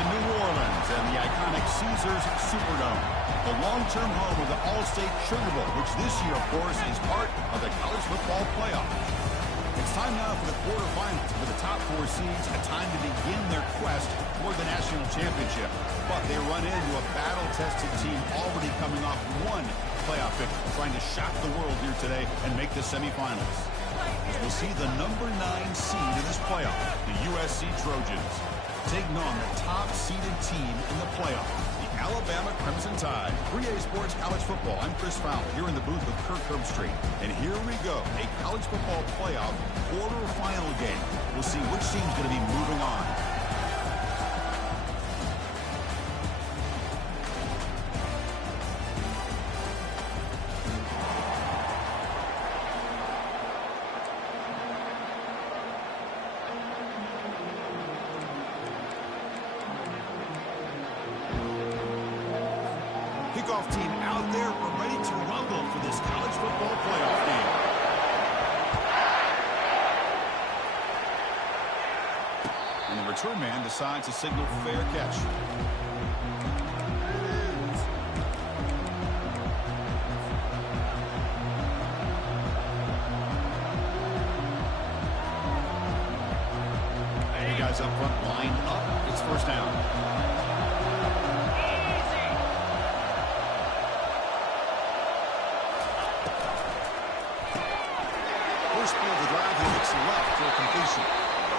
to New Orleans and the iconic Caesars Superdome, the long-term home of the All-State Sugar Bowl, which this year, of course, is part of the college football playoff. It's time now for the quarterfinals. For the top 4 seeds, a time to begin their quest toward the national championship. But they run into a battle-tested team already coming off one playoff victory, trying to shock the world here today and make the semifinals. As we'll see the number 9 seed in this playoff, the USC Trojans, taking on the top-seeded team in the playoff, the Alabama Crimson Tide. 3A Sports College Football. I'm Chris Fowler here in the booth with Kirk Herbstreit. And here we go, a college football playoff quarterfinal game. We'll see which team's going to be moving on. Kickoff team out there. We're ready to rumble for this college football playoff game. And the return man decides to signal fair catch. The guys up front lined up. It's first down. First play of the drive, he looks left for a completion.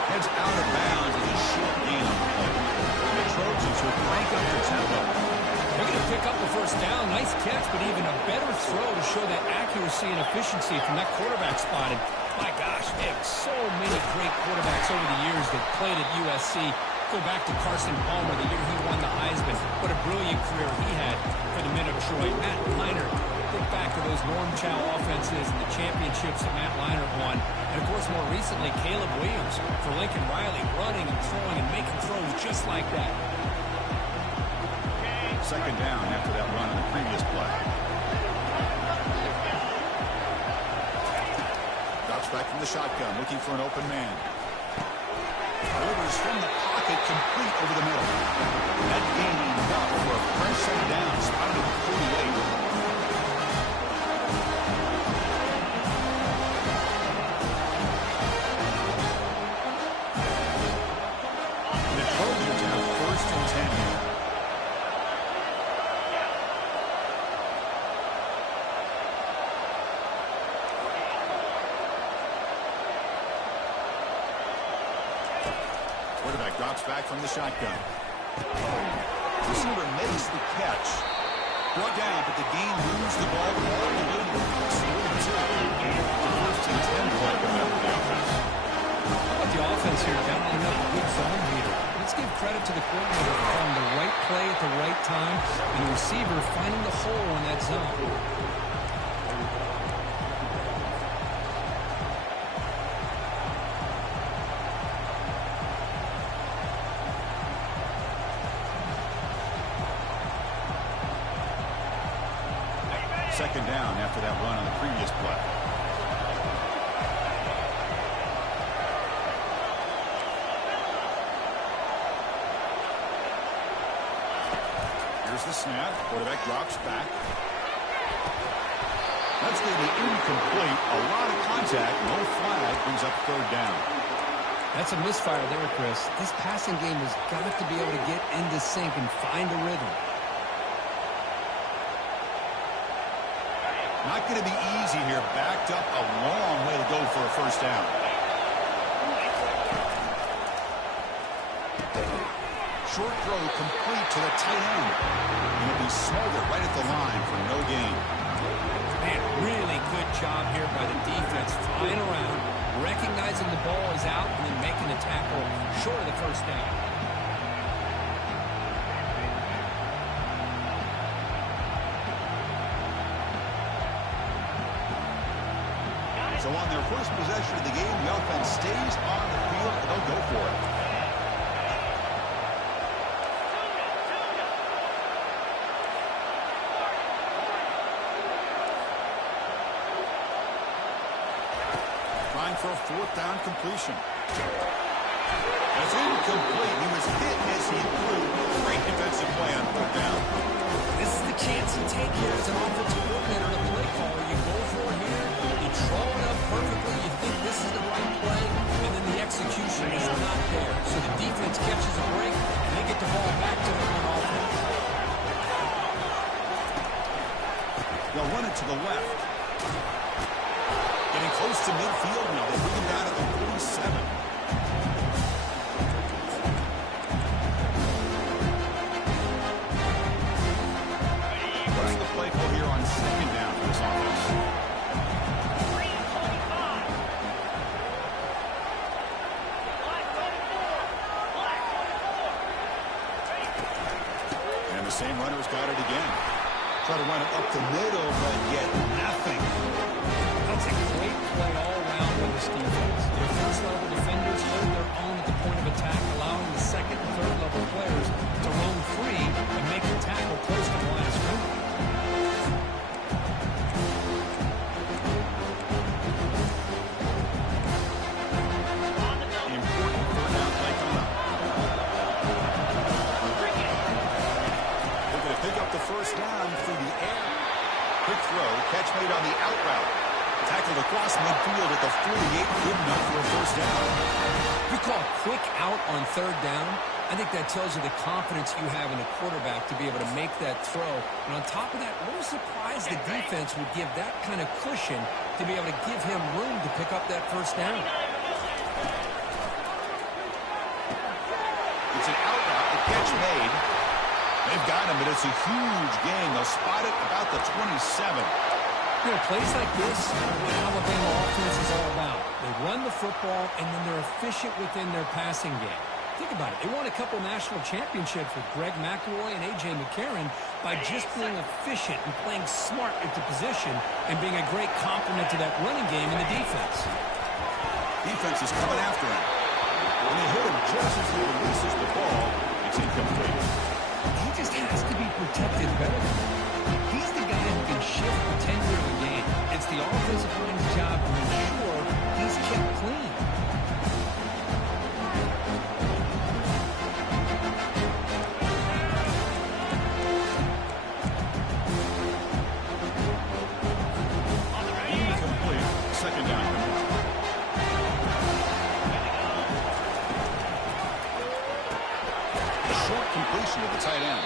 Heads out of bounds with a short gain on the play. And the Trojans will crank up their tempo. They're going to pick up the first down. Nice catch, but even a better throw to show that accuracy and efficiency from that quarterback spot. And my gosh, they have so many great quarterbacks over the years that played at USC. Go back to Carson Palmer, the year he won the Heisman. What a brilliant career he had for the men of Troy. Matt Leinart, think back to those Norm Chow offenses and the championships that Matt Leinart won. And, of course, more recently, Caleb Williams for Lincoln Riley, running and throwing and making throws just like that. Second down after that run on the previous play. Drops back from the shotgun, looking for an open man. Delivers from the pocket, complete over the middle. That gaining up for a fresh set down, spotted at the 48. The Trojans have first and 10 here. Quarterback drops back from the shotgun. Receiver makes the catch. Brought down, but the gain moves the ball all the way to the 42. First and 10 play coming up for the offense. How about the offense here dialing up a good zone here? Let's give credit to the coordinator for calling the right play at the right time and the receiver finding the hole in that zone. Second down after that run on the previous play. Here's the snap. Quarterback drops back. That's going to be incomplete. A lot of contact. No flag. Brings up third down. That's a misfire there, Chris. This passing game has got to be able to get into sync and find a rhythm. Not going to be easy here. Backed up a long way to go for a first down. Short throw complete to the tight end. And it'll be smothered right at the line for no gain. Man, really good job here by the defense. Flying around, recognizing the ball is out, and then making the tackle short of the first down. So on their first possession of the game, the offense stays on the field, and they'll go for it. Trying for a fourth down completion. That's incomplete. He was hit as he threw. Great defensive play on third down. This is the chance you take here as an offensive coordinator and a play caller. You go for it here, you draw it up perfectly, you think this is the right play, and then the execution is not there. So the defense catches a break, and they get the ball back to the run offense. They'll run it to the left. Getting close to midfield now. They bring him down at the 47. What's the play call here on second down for this offense? And the same runner's got it again. Try to run it up the middle, but get nothing. That's a great play all around with this defense. Their first-level defenders hold their own at the point of attack, allowing the second and third-level players to roam free and make the tackle close to the line of scrimmage. Important third down play coming up. Looking to pick up the first down through the air. Quick throw, catch made on the out route. Tackled across midfield at the 48, good enough for a first down. We call a quick out on third down. I think that tells you the confidence you have in a quarterback to be able to make that throw. And on top of that, a little surprised the defense would give that kind of cushion to be able to give him room to pick up that first down. It's an out route, the catch made. They've got him, but it's a huge gain. They'll spot it about the 27. You know, plays like this, what Alabama offense is all about. They run the football, and then they're efficient within their passing game. Think about it. They won a couple national championships with Greg McElroy and A.J. McCarron by just being efficient and playing smart at the position and being a great complement to that running game in the defense. Defense is coming after him. When they hit him just as he releases the ball, it's incomplete. He just has to be protected better. He's the guy who can shift the tenure of the game. It's the offensive line's job to ensure he's kept clean. Incomplete. Second down. A short completion to the tight end.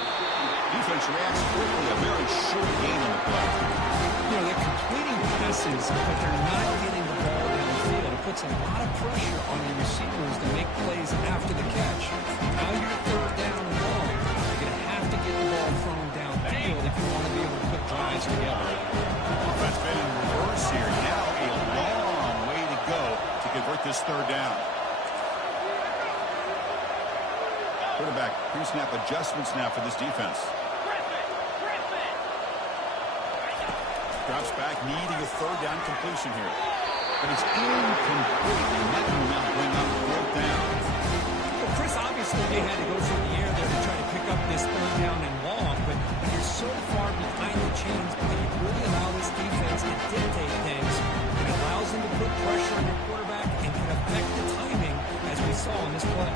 Defense reacts quickly. A very short gain on the play. You know, they're completing passes, but they're not getting the ball downfield. It puts a lot of pressure on your receivers to make plays after the catch. Now you're third down and long. You're going to have to get the ball thrown downfield if you want to be able to put drives together. Offense been in reverse here. Now a long way to go to convert this third down. Quarterback pre-snap adjustments now for this defense. Drops back, needing a third down completion here. But it's incomplete, and that will now bring up fourth down. Well, Chris, obviously they had to go through the air there to try to pick up this third down and long, but when you're so far behind the chains, when you really allow this defense to dictate things, it allows them to put pressure on your quarterback and can affect the timing, as we saw in this play.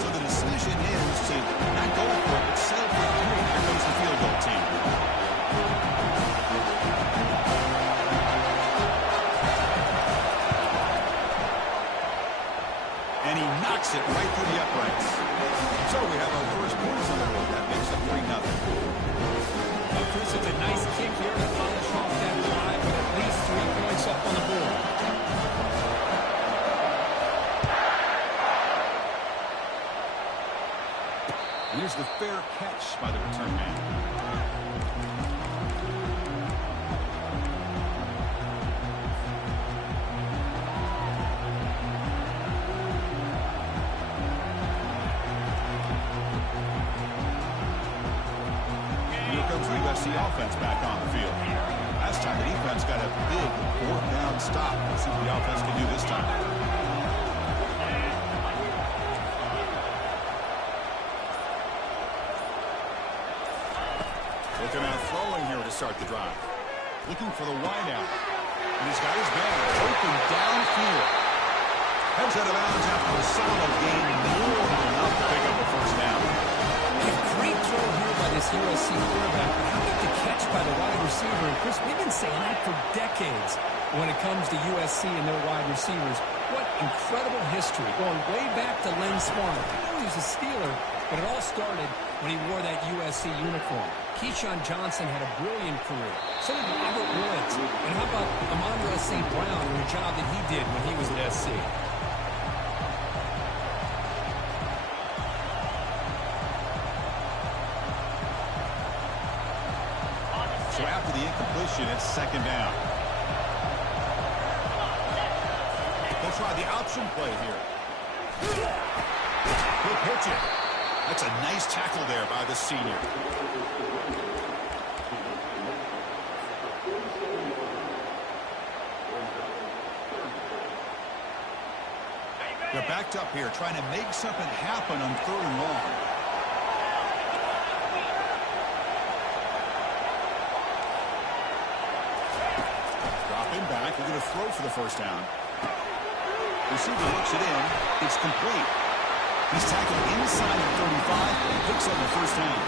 So the decision is to not go for it, but settle for three. Here comes the field goal team. And he knocks it right through the uprights. So we have our first points on the board. That makes it 3-0. Well, Chris, it's a nice kick here to polish off that drive with at least 3 points up on the board. Here's the fair catch by the return man. Here comes the USC offense back on the field. Last time the defense got a big fourth-down stop. Let's see what the offense can do this time. Looking out throwing here to start the drive. Looking for the wideout. And he's got his man open downfield. Heads out of bounds after a solid gain, more than enough to pick up a first down. A great throw here by this USC quarterback, but how about the catch by the wide receiver? And Chris, we've been saying that for decades when it comes to USC and their wide receivers. What incredible history, going way back to Len Swan. I know he was a Steeler, but it all started when he wore that USC uniform. Keyshawn Johnson had a brilliant career. So did Robert Woods. And how about Amon-Ra St. Brown and the job that he did when he was at SC? So after the incompletion, it's second down. They'll try the option play here. He'll pitch it. That's a nice tackle there by the senior. They're backed up here, trying to make something happen on 3rd and long. Dropping back, they're going to throw for the first down. Receiver looks it in. It's complete. He's tackled inside the 35 and picks up the first down.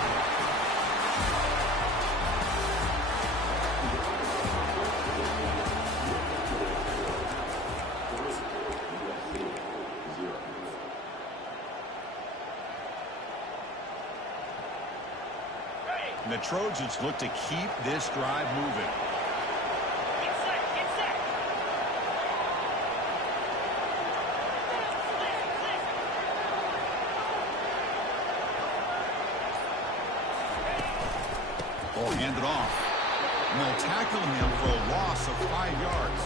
And the Trojans look to keep this drive moving. Handed off. And they'll tackle him for a loss of 5 yards.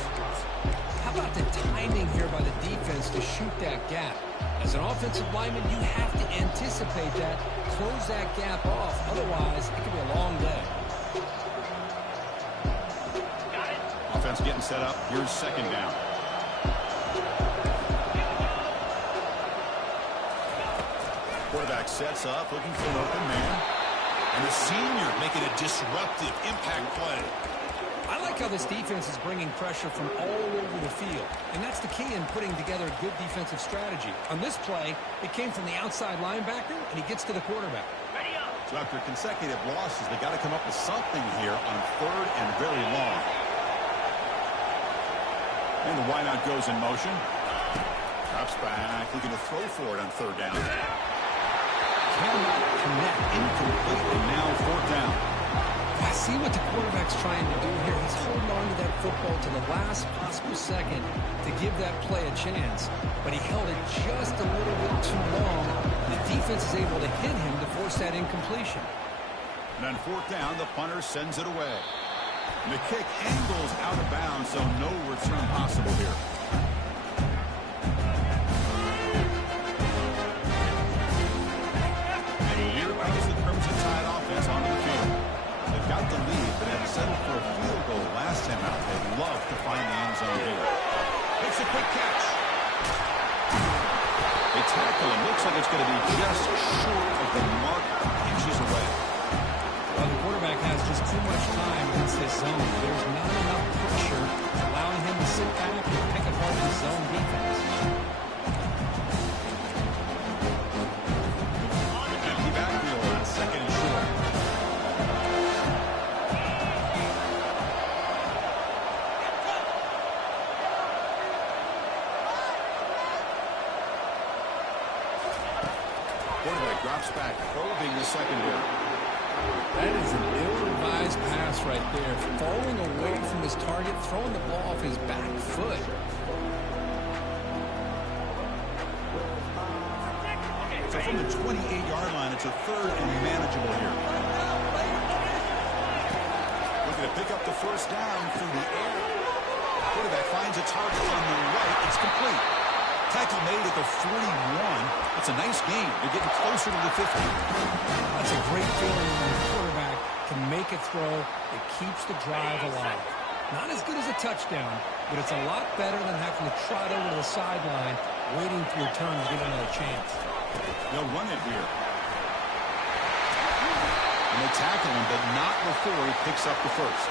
How about the timing here by the defense to shoot that gap? As an offensive lineman, you have to anticipate that, close that gap off. Otherwise, it could be a long day. Offense getting set up. Here's second down. Quarterback sets up, looking for an open man. And the senior making a disruptive impact play. I like how this defense is bringing pressure from all over the field. And that's the key in putting together a good defensive strategy. On this play, it came from the outside linebacker, and he gets to the quarterback. So after consecutive losses, they got to come up with something here on 3rd and very long. And the wideout goes in motion. Drops back, looking to throw for it on 3rd down. Cannot connect, incomplete, and now 4th down. I see what the quarterback's trying to do here. He's holding on to that football to the last possible second to give that play a chance. But he held it just a little bit too long. The defense is able to hit him to force that incompletion. And on 4th down, the punter sends it away. And the kick angles out of bounds, so no return possible here. Got the lead, but had settled for a field goal last time out. They'd love to find the end zone here. Makes a quick catch. They tackle him. Looks like it's going to be just short of the mark, inches away. Well, the quarterback has just too much time against this zone. There's not enough pressure allowing him to sit back and pick apart the zone defense. Empty backfield on 2nd and short. Drops back, probing the secondary. That is an ill-advised pass right there. Falling away from his target, throwing the ball off his back foot. So from the 28-yard line, it's a 3rd and manageable here. Looking to pick up the first down through the air. Quarterback finds a target on the right. It's complete. Tackle made at the 41. It's a nice game. They're getting closer to the 50. That's a great feeling when the quarterback can make a throw that keeps the drive alive. Not as good as a touchdown, but it's a lot better than having to trot over to the sideline, waiting for your turn to get another chance. They'll run it here. And they tackle him, but not before he picks up the first.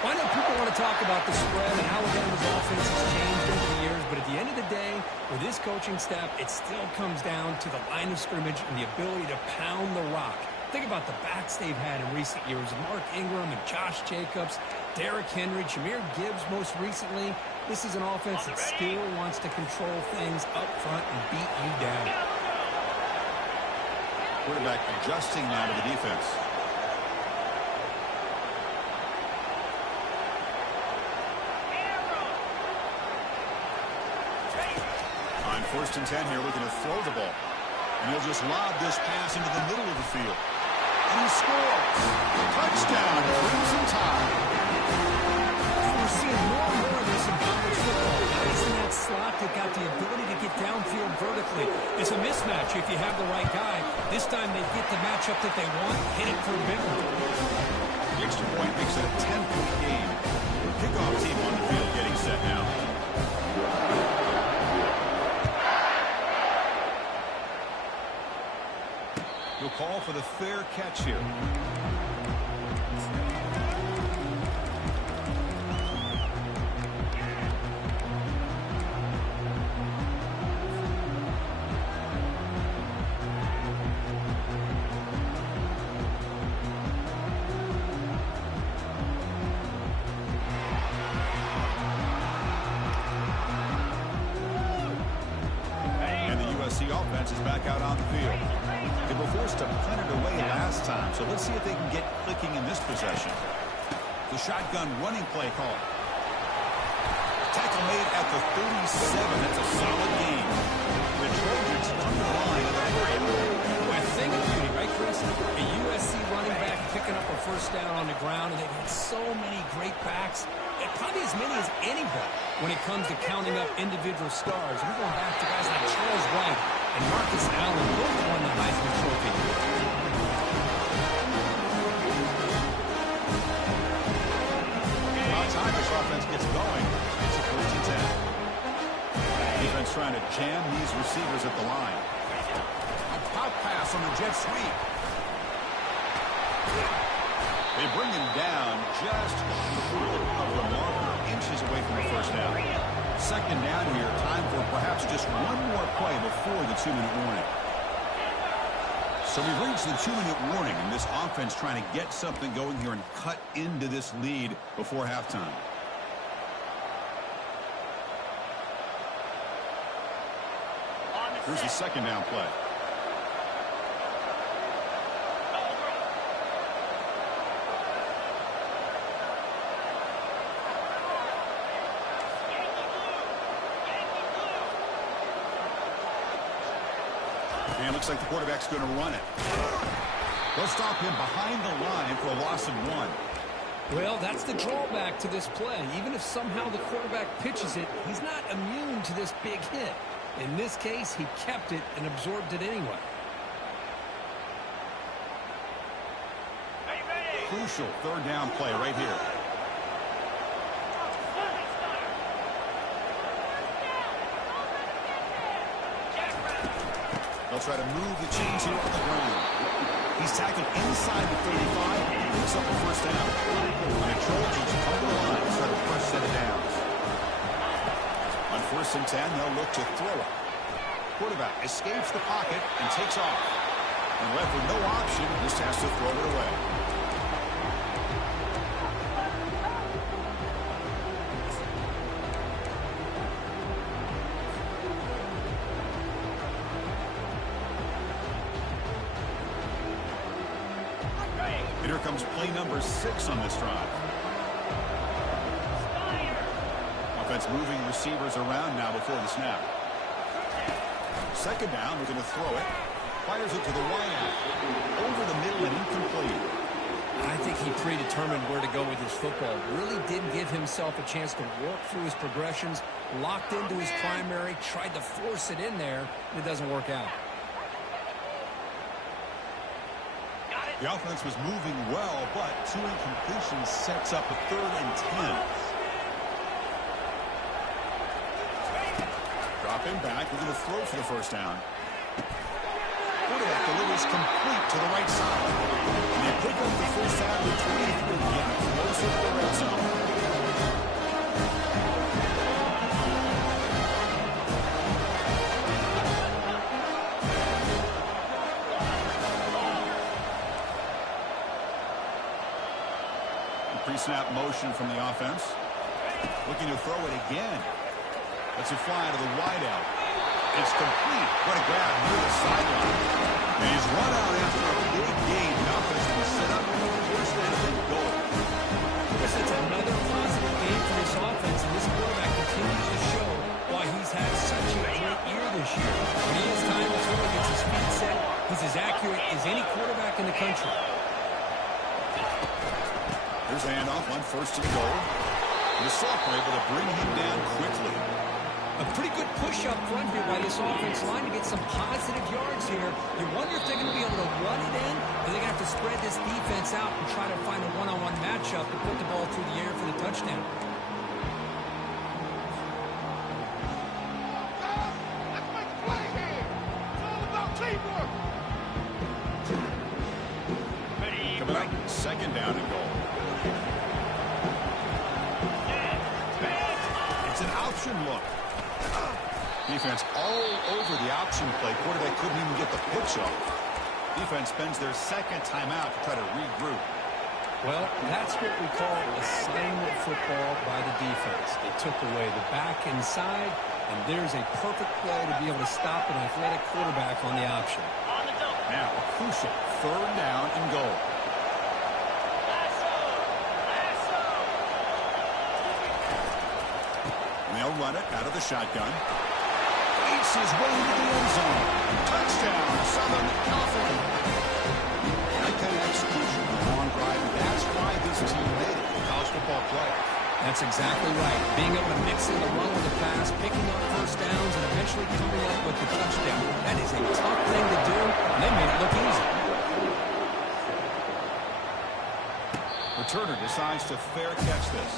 Well, I know people want to talk about the spread and how Alabama's offense has changed over the years, but at the end of the day, with this coaching staff, it still comes down to the line of scrimmage and the ability to pound the rock. Think about the backs they've had in recent years. Mark Ingram and Josh Jacobs, Derrick Henry, Jahmyr Gibbs most recently. This is an offense that still wants to control things up front and beat you down. Quarterback adjusting now to the defense. On 1st and 10 here, looking to throw the ball. And he'll just lob this pass into the middle of the field. And he scores. Touchdown, Crimson Tide. We're seeing more and more of this in college football. Guys in that slot that got the ability to get downfield vertically. It's a mismatch if you have the right guy. This time they get the matchup that they want, hit it for a big one. The extra point makes it a 10-point game. Kickoff team on the field getting set now. He'll call for the fair catch here. And the USC offense is back out on the field. They were forced to punt it away last time, so let's see if they can get clicking in this possession. The shotgun running play call. Tackle made at the 37. That's a solid gain. The Trojans under the line of the area. A thing of beauty, right, Chris? A USC running back picking up a first down on the ground, and they've had so many great backs, and probably as many as anybody when it comes to counting up individual stars. We're going back to guys like Charles Wright and Marcus Allen, both won the Heisman Trophy. By the time this offense gets going, it's a 1st and 10. Defense trying to jam these receivers at the line. A pop pass on the jet sweep. They bring him down just short of the marker, inches away from the first down. 2nd down here, time for perhaps just one more play before the 2-minute warning. So we've reached the 2-minute warning, and this offense trying to get something going here and cut into this lead before halftime. Here's the 2nd down play. And looks like the quarterback's going to run it. They'll stop him behind the line for a loss of 1. Well, that's the drawback to this play. Even if somehow the quarterback pitches it, he's not immune to this big hit. In this case, he kept it and absorbed it anyway. Crucial 3rd down play right here. They'll try to move the chains here on the ground. He's tackled inside the 35 and picks up the first down. And the Trojans come to the line to start the first set of downs. On 1st and 10, they'll look to throw it. Quarterback escapes the pocket and takes off. And left with no option, just has to throw it away. And here comes play number 6 on this drive. Offense moving receivers around now before the snap. 2nd down, we're going to throw it. Fires it to the wideout. Over the middle and incomplete. I think he predetermined where to go with his football. Really did give himself a chance to work through his progressions, locked into his primary, tried to force it in there, and it doesn't work out. The offense was moving well, but 2 incompletions sets up a 3rd and 10. Drop him back. We're going to throw for the first down. Quarterback delivers complete to the right side. And they pick up the first down to 23, getting closer to the red zone. motion from the offense. Looking to throw it again. Lets it fly to the wideout. It's complete. What a grab near the sideline. And he's run out after a big gain. The offense will be set up with a first and goal. Chris, it's another positive game for this offense, and this quarterback continues to show why he's had such a great year this year. When he has time to throw, gets his feet set, he's as accurate as any quarterback in the country. Here's a handoff on first and goal. The sophomore able to bring him down quickly. A pretty good push up front here by this offense line to get some positive yards here. You wonder if they're going to be able to run it in, or they're going to have to spread this defense out and try to find a one-on-one matchup to put the ball through the air for the touchdown. Let's make a play here. It's all about teamwork. Coming up, second down and goal. It's an option look. Defense all over the option play. Quarterback couldn't even get the pitch off. Defense spends their second timeout to try to regroup. Well, that's what we call assignment football by the defense. They took away the back inside, and there's a perfect play to be able to stop an athletic quarterback on the option. Now, a crucial third down and goal. And they'll run it out of the shotgun. Bates his way into the end zone. Touchdown, Southern California. That kind of execution on a long drive, that's why this team made it in college football play. That's exactly right. Being able to mix in the run with the pass, picking up first downs, and eventually coming up with the touchdown. That is a tough thing to do, and they made it look easy. Returner decides to fair catch this.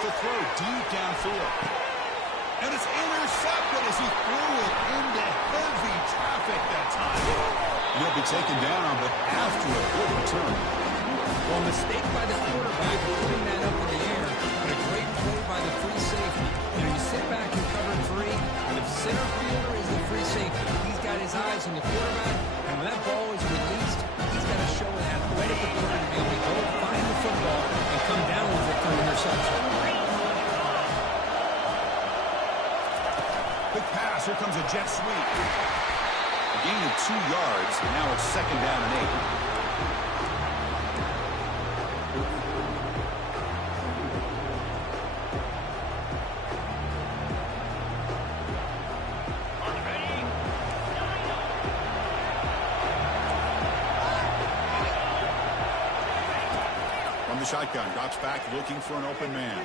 To throw deep downfield. And it's intercepted as he threw it into heavy traffic that time. And he'll be taken down, but after a good return. Well, mistake by the quarterback putting that up in the air, but a great play by the free safety. You know, you sit back and cover three, and the center fielder is the free safety. He's got his eyes on the quarterback, and when that ball is released, he's got to show an athletic ability to be able to go find the football and come down with it for an interception. Quick pass. Here comes a jet sweep. A gain of 2 yards, and now it's second down and 8. From the shotgun, drops back looking for an open man.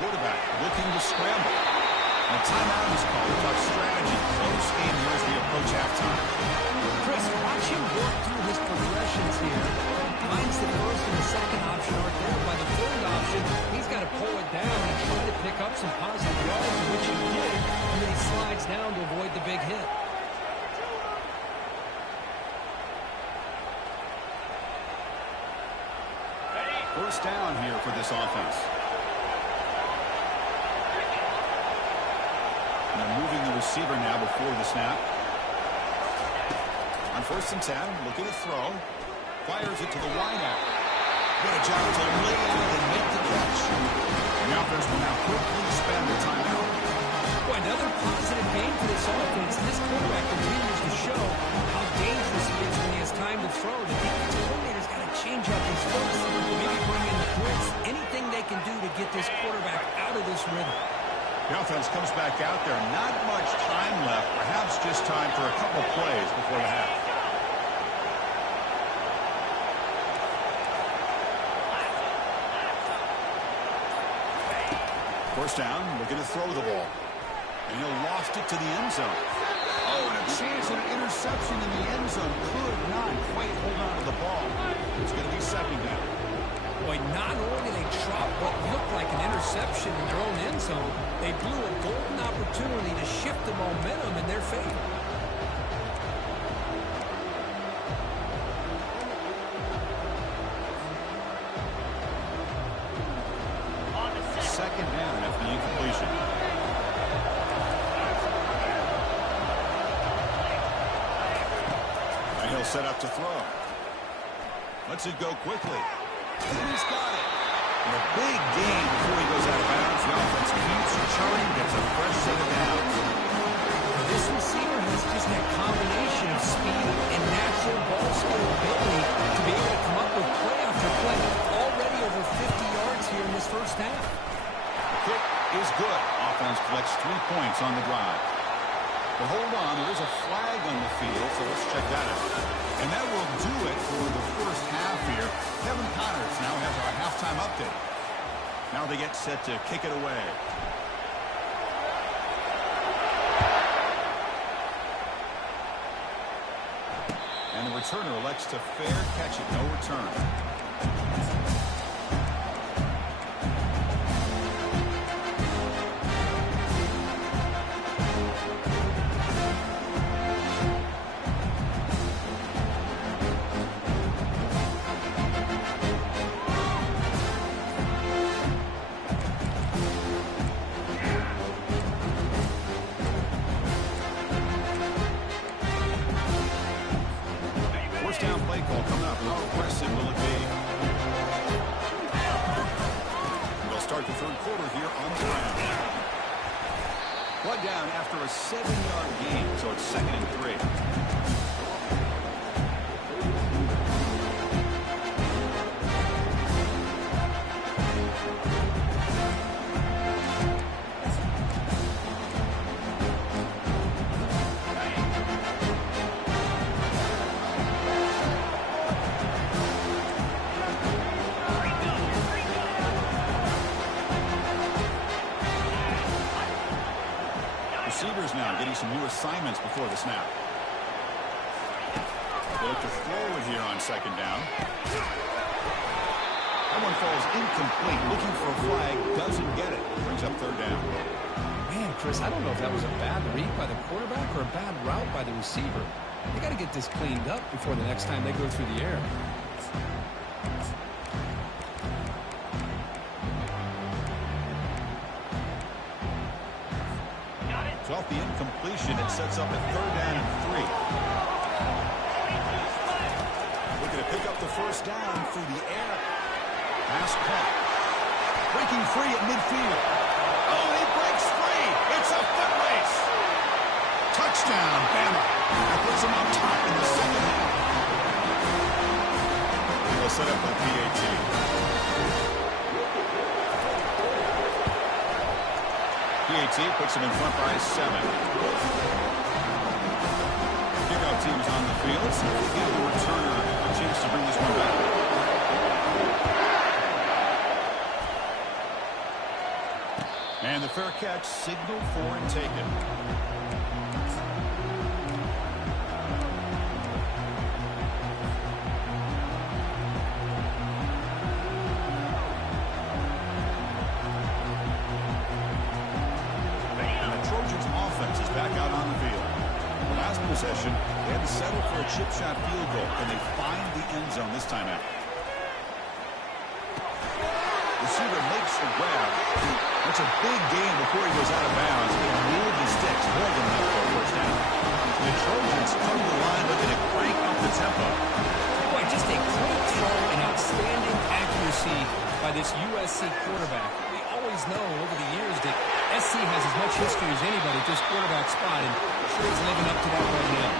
Quarterback looking to scramble. And a timeout is called. A tough strategy. Close game here as we approach halftime. Chris, watch him work through his progressions here. Finds the first and the second option aren't there. By the third option, he's got to pull it down and try to pick up some positive yards, which he did, and then he slides down to avoid the big hit. First down here for this offense. They're moving the receiver now before the snap. On first and 10, looking to throw. Fires it to the wideout. What a job to lay out and make the catch. And the offense will now quickly spend the timeout. Boy, another positive game for this offense. This quarterback continues to show how dangerous he is when he has time to throw. The defensive coordinator's got to change up his focus, maybe bring in the blitz, anything they can do to get this quarterback out of this rhythm. The offense comes back out there. Not much time left. Perhaps just time for a couple plays before the half. First down, looking to throw the ball. And he'll lost it to the end zone. Oh, and a chance at an interception in the end zone. Could not quite hold on to the ball. It's going to be second down. Boy, not only did they drop what looked like an interception in their own end zone, They blew a golden opportunity to shift the momentum in their favor. Second down after the incompletion. And he'll set up to throw. Lets it go quickly. And he's got it. And a big gain before he goes out of bounds. The offense keeps charting, gets a fresh set of downs. This receiver has just that combination of speed and natural ball skill ability to be able to come up with play after play. Already over 50 yards here in this first half. Kick is good. Offense collects 3 points on the drive. But hold on, there is a flag on the field, so let's check that out. And that will do it for the first half here. Kevin Connors now has our halftime update. Now they get set to kick it away. And the returner elects to fair catch it, no return. Down play call coming up. How aggressive will it be? They'll start the third quarter here on the ground. Blood down after a 7-yard gain, so it's 2nd and 3. Receivers now getting some new assignments before the snap. They look to throw it here on 2nd down. That one falls incomplete. Looking for a flag. Doesn't get it. Brings up 3rd down. Man, Chris, I don't know if that was a bad read by the quarterback or a bad route by the receiver. They got to get this cleaned up before the next time they go through the air. So off the incompletion, it sets up a 3rd down and 3. Looking to pick up the first down through the air. Pass caught. Breaking free at midfield. Oh, he breaks free. It's a foot race. Touchdown, Bama. That puts him on top in the second half. They'll set up a PAT. PAT puts him in front by 7. Kickoff team's on the field, so we'll give the returner a chance to bring this one back. And the fair catch signaled for and taken. Possession. They had to settle for a chip shot field goal, and they find the end zone this time out. Receiver makes the grab. That's a big gain before he goes out of bounds. They move the sticks more than enough for a first down. The Trojans come to the line looking to crank up the tempo. Boy, just a great throw and outstanding accuracy by this USC quarterback. We always know over the years that SC has as much history as anybody at this quarterback spot, and sure he's living up to that right now.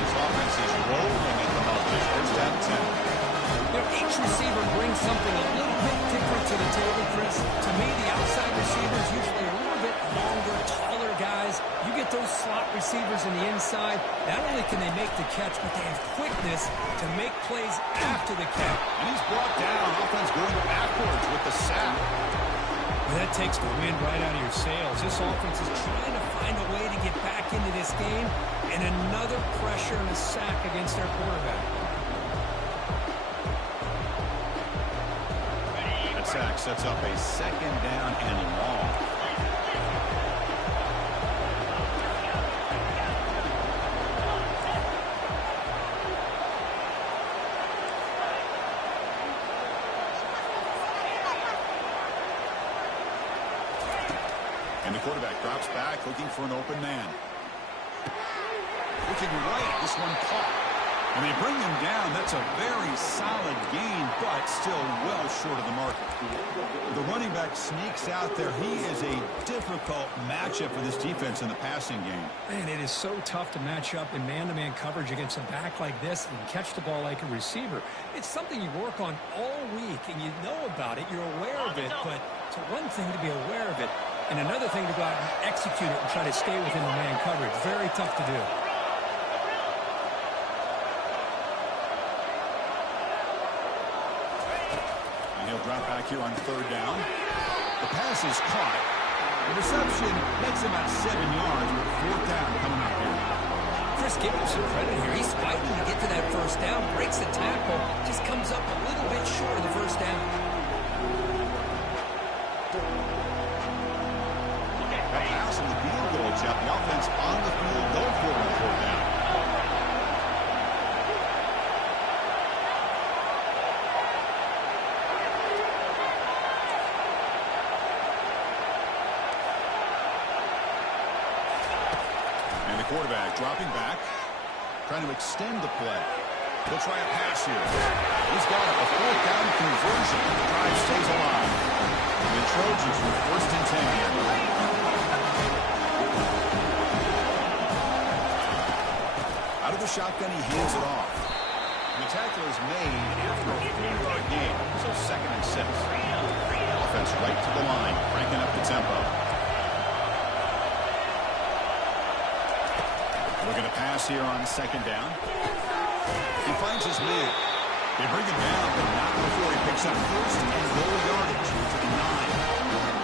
This offense is rolling at the moment. First down 10. You know, each receiver brings something a little bit different to the table, Chris. To me, the outside receivers usually a little bit longer, taller guys. You get those slot receivers in the inside, not only can they make the catch, but they have quickness to make plays after the catch. And he's brought down. Offense going backwards with the sack. That takes the wind right out of your sails. This offense is trying to find a way to get back into this game, and another pressure and a sack against their quarterback. That sack sets up a 2nd down and long. quarterback drops back, looking for an open man. Looking right, this one caught. And they bring him down. That's a very solid gain, but still well short of the mark. The running back sneaks out there. He is a difficult matchup for this defense in the passing game. Man, it is so tough to match up in man-to-man coverage against a back like this and catch the ball like a receiver. It's something you work on all week, and you know about it. You're aware of it, but it's one thing to be aware of it, and another thing to go out and execute it and try to stay within the man coverage. Very tough to do. He'll drop back here on third down. The pass is caught. The reception makes him at 7 yards with fourth down coming up here. Chris, give him some credit here. He's fighting to get to that first down, breaks the tackle, just comes up a little bit short of the first down. A pass in the field goal, Jeff. The offense on the field, go for it on fourth down. Quarterback dropping back, trying to extend the play. He'll try a pass here. He's got a fourth down conversion. The drive stays alive. And the Trojans with first and 10 here. Out of the shotgun, he hands it off. The tackle is made after a 4-yard gain, so 2nd and 6. Offense right to the line, cranking up the tempo. Looking to pass here on 2nd down. He finds his man. They bring him down, but not before he picks up first and goal yardage to the 9.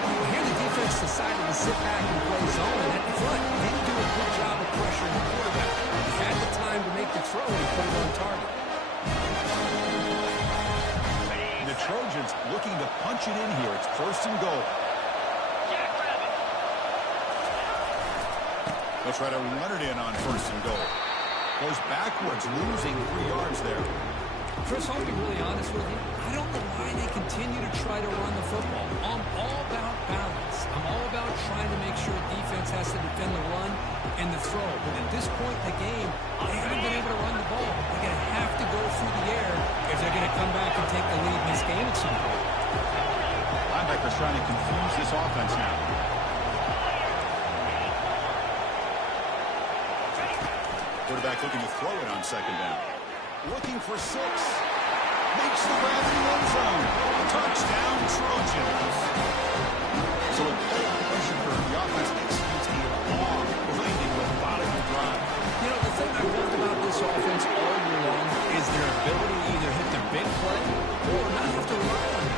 Well, here the defense decided to sit back and play zone, and at the front, didn't do a good job of pressuring the quarterback. He had the time to make the throw and put it on target. The Trojans looking to punch it in here. It's 1st and goal. They'll try to run it in on 1st and goal. Goes backwards, losing 3 yards there. Chris, I'll be really honest with you. I don't know why they continue to try to run the football. I'm all about balance. I'm all about trying to make sure defense has to defend the run and the throw. But at this point in the game, they haven't been able to run the ball. They're going to have to go through the air if they're going to come back and take the lead in this game at some point. Linebackers trying to confuse this offense now. Quarterback looking to throw it on 2nd down. Looking for 6. Makes the grab in the end zone. Touchdown, Trojans. So a great pressure curve. The offense executes a long, grinding, methodical drive. You know, the thing I loved about this offense all year long is their ability to either hit the big play or not have to rely on it.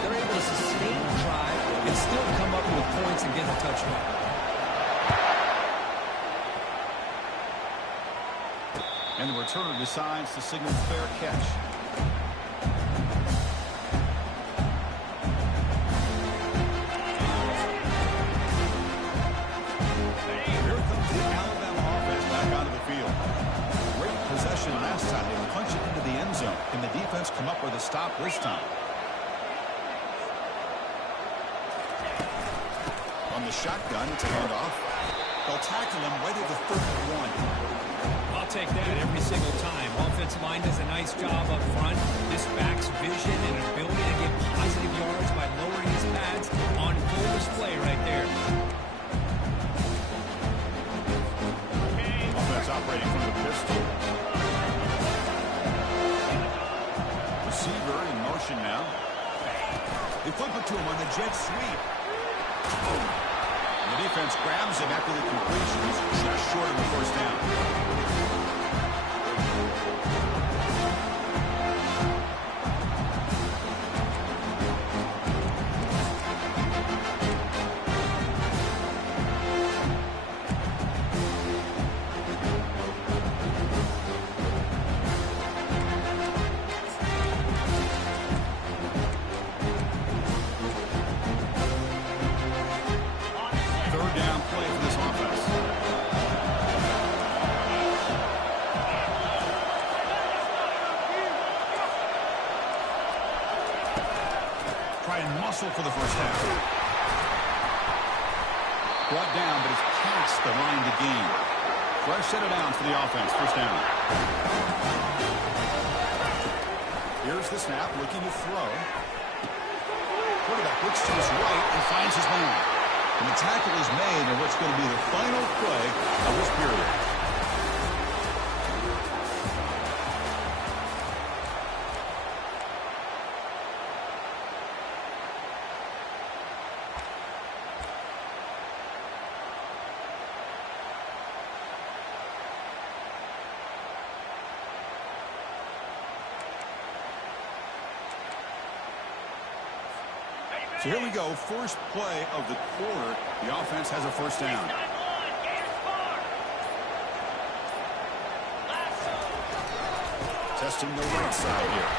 They're able to sustain the drive and still come up with points and get the touchdown. And the returner decides to signal fair catch. Here comes the Alabama offense back onto the field. Great possession last time. They punch it into the end zone. Can the defense come up with a stop this time? On the shotgun, it's a handoff. They'll tackle him right at the 31. I'll take that every single time. Offensive line does a nice job up front. This back's vision and ability to get positive yards by lowering his pads on full display right there. Offense operating from the pistol. Receiver in motion now. They flip it to him on the jet sweep. The defense grabs him after the completion. He's just short of the first down. For the first half. brought down, but it's past the line to gain. Fresh set of downs for the offense. First down. Here's the snap, looking to throw. Quarterback looks to his right and finds his man. And the tackle is made in what's going to be the final play of this period. So here we go, first play of the quarter. The offense has a first down. Testing the right side here.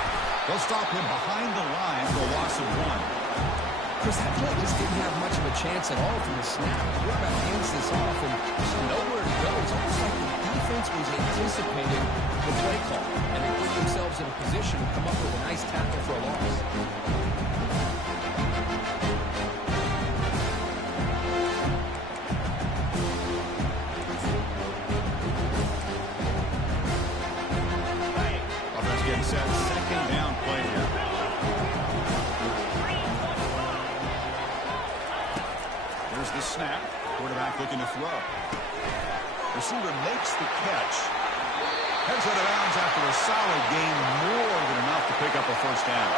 They'll stop him behind the line for a loss of 1. Chris, that play just didn't have much of a chance at all from the snap. The quarterback hands this off and just nowhere to go. It's almost like the defense was anticipating the play call, and they put themselves in a position to come up with a nice tackle for a loss. Set second down play here. Here's the snap. Quarterback looking to throw. Receiver makes the catch. Heads out of bounds after a solid gain, more than enough to pick up a first down.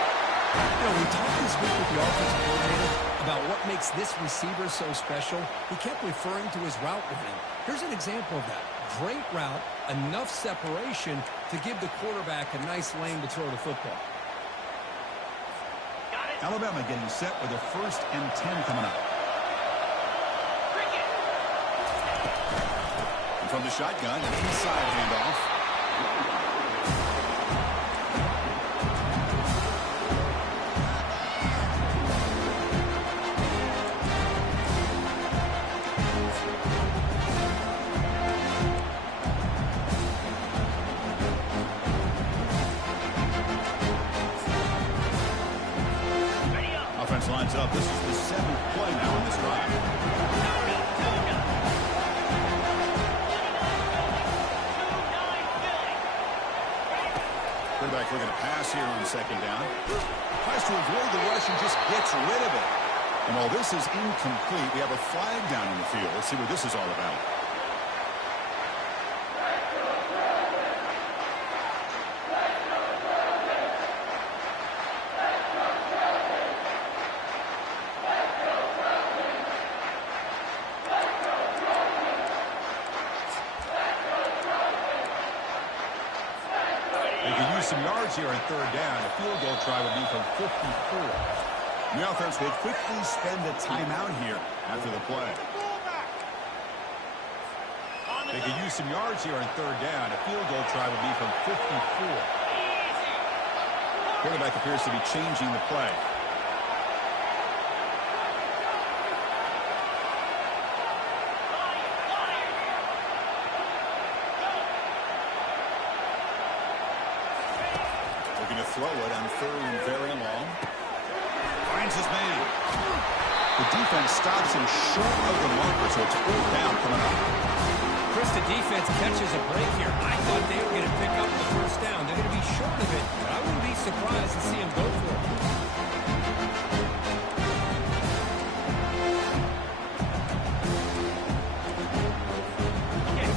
You know, we talked this week with the offensive coordinator about what makes this receiver so special. He kept referring to his route running. Here's an example of that. Great route, enough separation to give the quarterback a nice lane to throw the football. Alabama getting set with a 1st and 10 coming up. And from the shotgun, an inside handoff. Lines up. This is the 7th play now in this drive. Quarterback looking to pass here on 2nd down. Tries to avoid the rush and just gets rid of it. And while this is incomplete, we have a flag down in the field. Let's see what this is all about. Some yards here on 3rd down. A field goal try would be from 54. The offense will quickly spend a timeout here after the play. They could use some yards here on 3rd down. A field goal try would be from 54. Quarterback appears to be changing the play. Throw it on 3rd and very long. Finds his man. The defense stops him short of the marker, so it's 4th down coming up. Chris, the defense catches a break here. I thought they were going to pick up the 1st down. They're going to be short of it, but I wouldn't be surprised to see him go for it.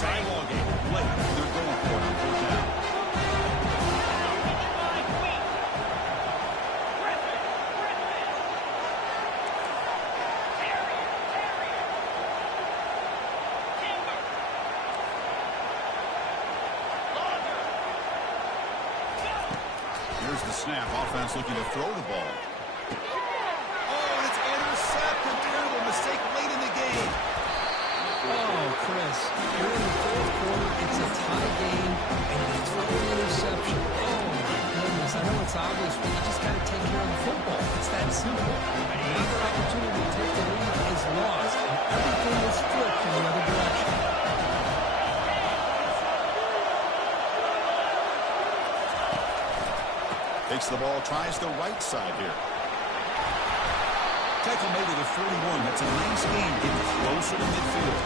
Tie ball game late. They're going for it on 4th down. Here's the snap. Offense looking to throw the ball. Oh, and it's intercepted. Terrible mistake late in the game. Oh, Chris, you're in the 4th quarter. It's a tie game, and you throw an interception. Oh, my goodness. I know it's obvious, but you just got to take care of the football. It's that simple. Another opportunity to take the lead is lost, and everything is flipped in the other direction. Takes the ball, tries the right side here. tackle made at the 41. That's a nice gain, getting closer to midfield.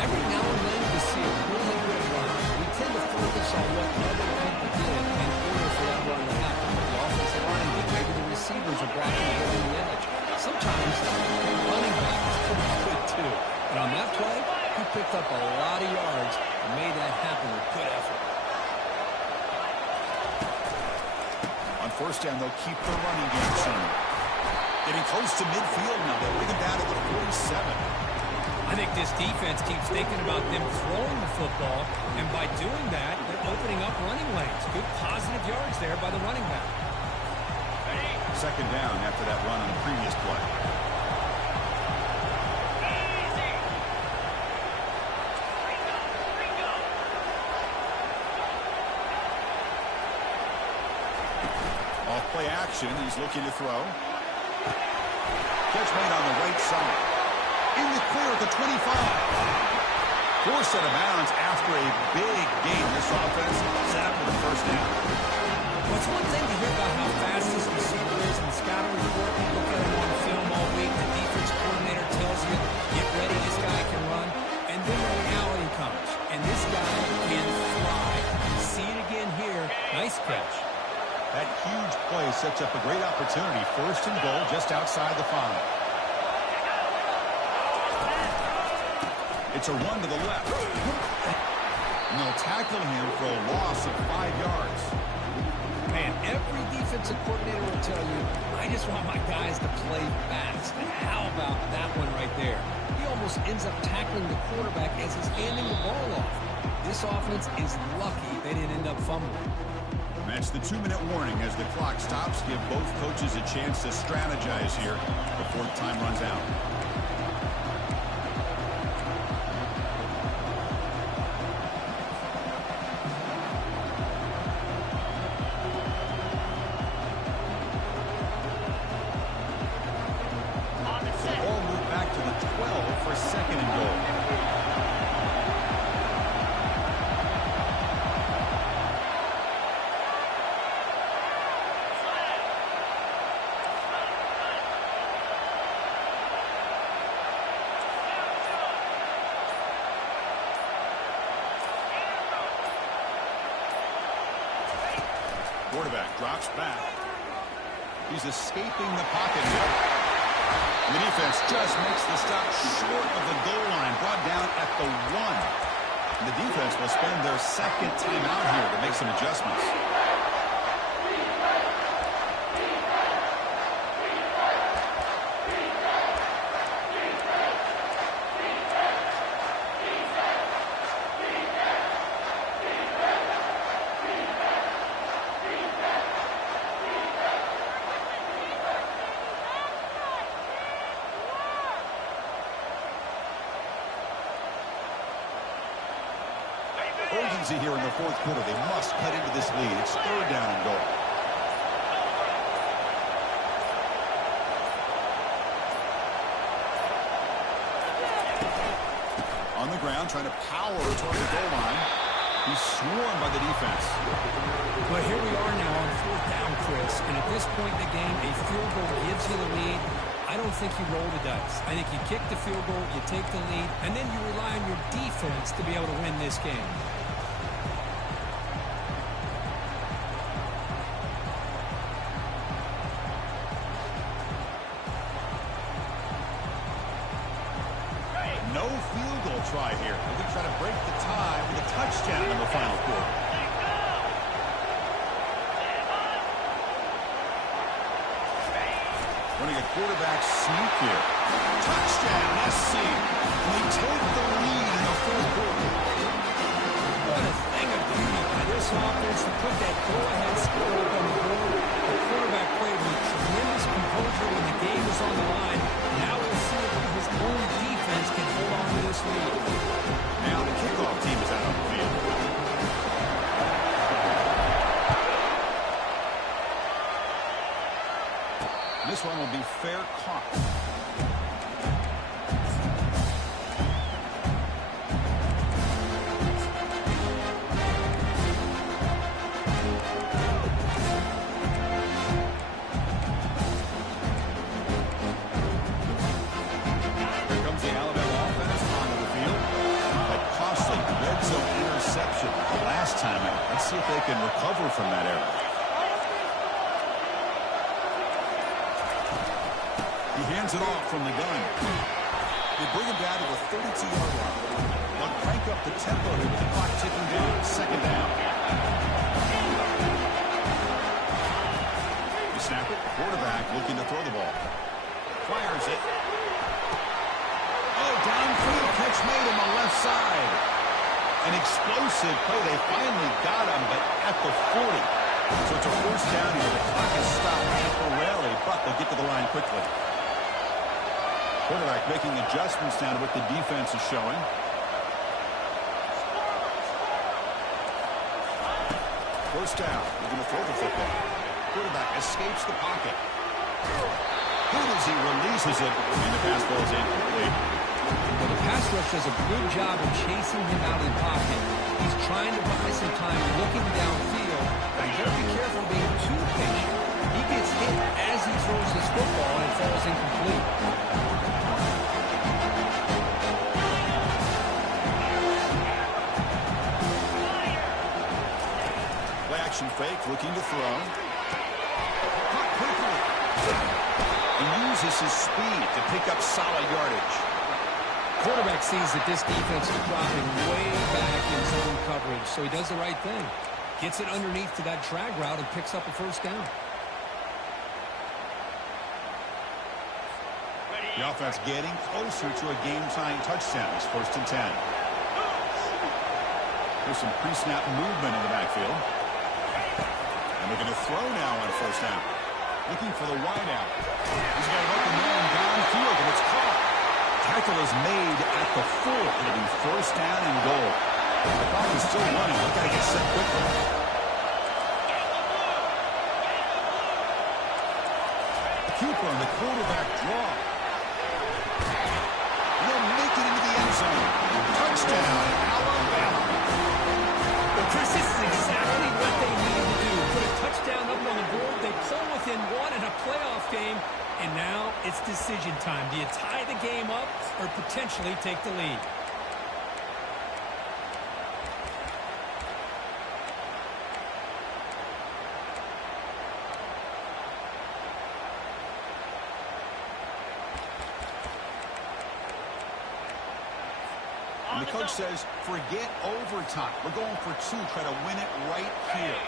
Every now and then we see a really good run. We tend to focus on what other people did in order for that run to happen. The offensive line did. Maybe the receivers are blocking it on the edge. Sometimes the running back is pretty good too. And on that play, he picked up a lot of yards and made that happen with good effort. On first down, they'll keep the running game soon. Getting close to midfield now. They'll bring him down to the 47. I think this defense keeps thinking about them throwing the football, and by doing that, they're opening up running lanes. Good positive yards there by the running back. Second down after that run on the previous play. Off play action, he's looking to throw. Catch made on the right side. In the clear at the 25. Forced out of bounds after a big game. This offense set up for the first down. Well, it's one thing to hear about how fast this receiver is in the scouting report. You look at him on film all week. The defense coordinator tells you, get ready, this guy can run. And then the reality comes. And this guy can fly. See it again here. Nice catch. That huge play sets up a great opportunity. First and goal just outside the 5. It's a run to the left. And they'll tackle him for a loss of 5 yards. Man, every defensive coordinator will tell you, I just want my guys to play fast. And how about that one right there? He almost ends up tackling the quarterback as he's handing the ball off. This offense is lucky they didn't end up fumbling. That's the 2-minute warning as the clock stops. Give both coaches a chance to strategize here before time runs out. Quarterback drops back. He's escaping the pocket here. And the defense just makes the stop short of the goal line, brought down at the 1. And the defense will spend their second timeout here to make some adjustments. Urgency here in the fourth quarter. They must cut into this lead. It's third down and goal. On the ground, trying to power toward the goal line. He's swarmed by the defense. But here we are now on fourth down, Chris. And at this point in the game, a field goal gives you the lead. I don't think you roll the dice. I think you kick the field goal, you take the lead, and then you rely on your defense to be able to win this game. No field goal try here. They're going to try to break the tie with a touchdown in the final quarter. Running a quarterback sneak here. Touchdown, SC. And they take the lead in the fourth quarter. What a thing of beauty by this offense to put that go-ahead score up on the board. The quarterback played with tremendous composure when the game was on the line. Now we'll see if his own defense can hold on to this lead. Now the kickoff team is out on the field. This one will be fair caught. now. Let's see if they can recover from that error. He hands it off from the gun. They bring him down to the 32-yard line. They'll crank up the tempo to the clock ticking down. Second down. The snapper, quarterback looking to throw the ball. Fires it. Oh, downfield catch made on the left side. An explosive play. They finally got him, but at the 40. So it's a first down here. The clock is stopped temporarily, but they'll get to the line quickly. Quarterback making adjustments now to what the defense is showing. First down. He's going to throw the football. Quarterback escapes the pocket. As he releases it, and the pass ball is incomplete. Well, the pass rush does a good job of chasing him out of the pocket. He's trying to buy some time looking downfield. But you got to be careful being too patient. He gets hit as he throws his football, and it falls incomplete. Play action fake, looking to throw. Caught quickly. He uses his speed to pick up solid yardage. Quarterback sees that this defense is dropping way back in zone coverage, so he does the right thing. Gets it underneath to that drag route and picks up a first down. The offense getting closer to a game-tying touchdown. It's 1st and 10. There's some pre-snap movement in the backfield. And they're going to throw now on first down. Looking for the wideout. He's got an open man downfield, and it's caught. Tackle is made at the 4. It'll be first down and goal. The clock is still running. They've got to get set quickly. Cooper on the quarterback draw. They'll make it into the end zone. Touchdown, Alabama. Well, Chris, this is exactly what they needed to do. Put a touchdown up on the board. They pull within one in a playoff game. And now it's decision time. Do you tie the game up or potentially take the lead? And the coach says, forget overtime. We're going for 2. Try to win it right here.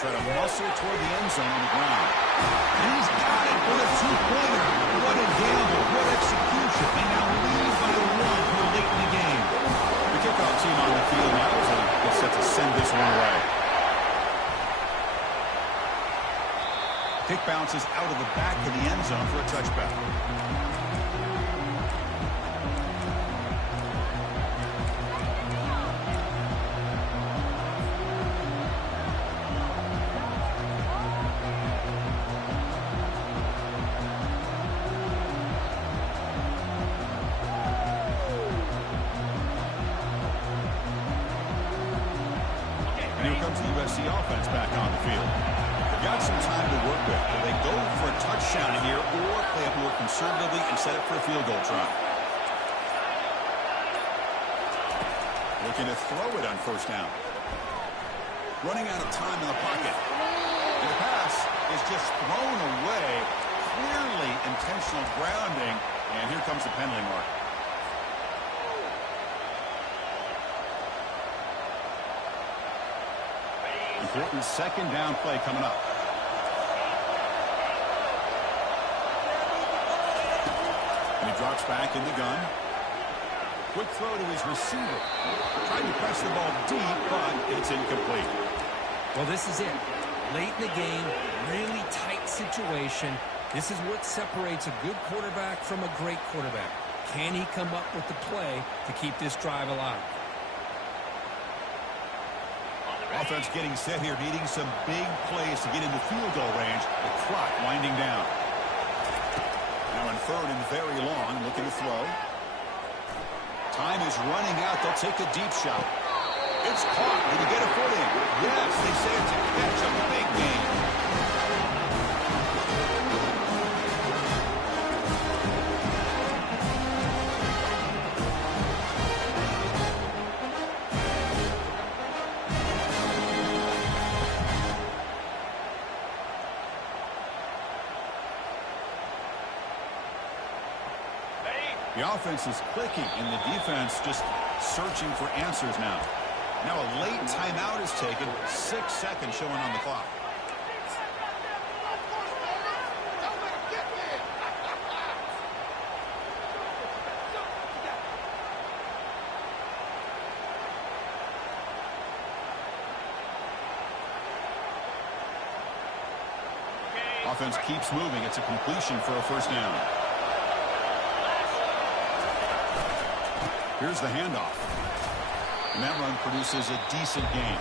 Try to muscle toward the end zone on the ground. And he's got it for the 2-pointer. What a gamble. What execution. They now lead by 1 here late in the game. The kickoff team on the field now is set to send this one away. Kick bounces out of the back of the end zone for a touchback. And here comes the USC offense back on the field. They've got some time to work with. Do they go for a touchdown here or play up more conservatively and set up for a field goal try? Looking to throw it on first down. Running out of time in the pocket. And the pass is just thrown away. Clearly intentional grounding. And here comes the penalty mark. Important second down play coming up. And he drops back in the gun. Quick throw to his receiver. Trying to press the ball deep, but it's incomplete. Well, this is it. Late in the game, really tight situation. This is what separates a good quarterback from a great quarterback. Can he come up with the play to keep this drive alive? Offense getting set here, needing some big plays to get into field goal range. The clock winding down. Now in 3rd and very long, looking to throw. Time is running out. They'll take a deep shot. It's caught. Did he get a foot in? Yes, they say it's a catch on the big game. The offense is clicking, and the defense just searching for answers now. Now a late timeout is taken. 6 seconds showing on the clock. Offense keeps moving. It's a completion for a first down. Here's the handoff. And that run produces a decent gain.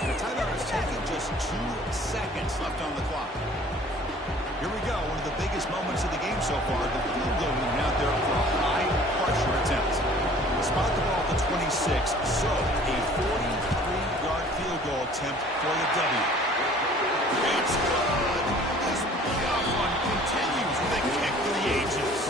The timeout is taking just 2 seconds left on the clock. Here we go. One of the biggest moments of the game so far. The field goal unit out there for a high-pressure attempt. Spot the ball at the 26, so a 43-yard field goal attempt for the W. It's good. This playoff run continues with a kick for the ages.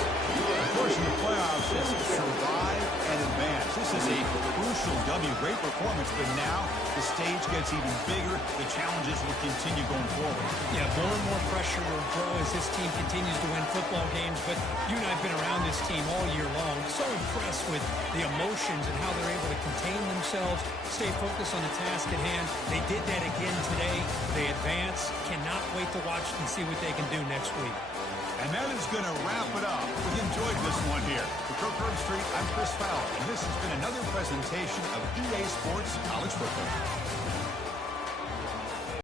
Of course, in the playoffs, this is survive and advance. This is a crucial W. Great performance, but now the stage gets even bigger. The challenges will continue going forward. Yeah, more and more pressure will grow as this team continues to win football games. But you and I have been around this team all year long. So impressed with the emotions and how they're able to contain themselves, stay focused on the task at hand. They did that again today. They advance. Cannot wait to watch and see what they can do next week. And that is going to wrap it up. We enjoyed this one here. For Rd2, I'm Chris Fowler, and this has been another presentation of EA Sports College Football.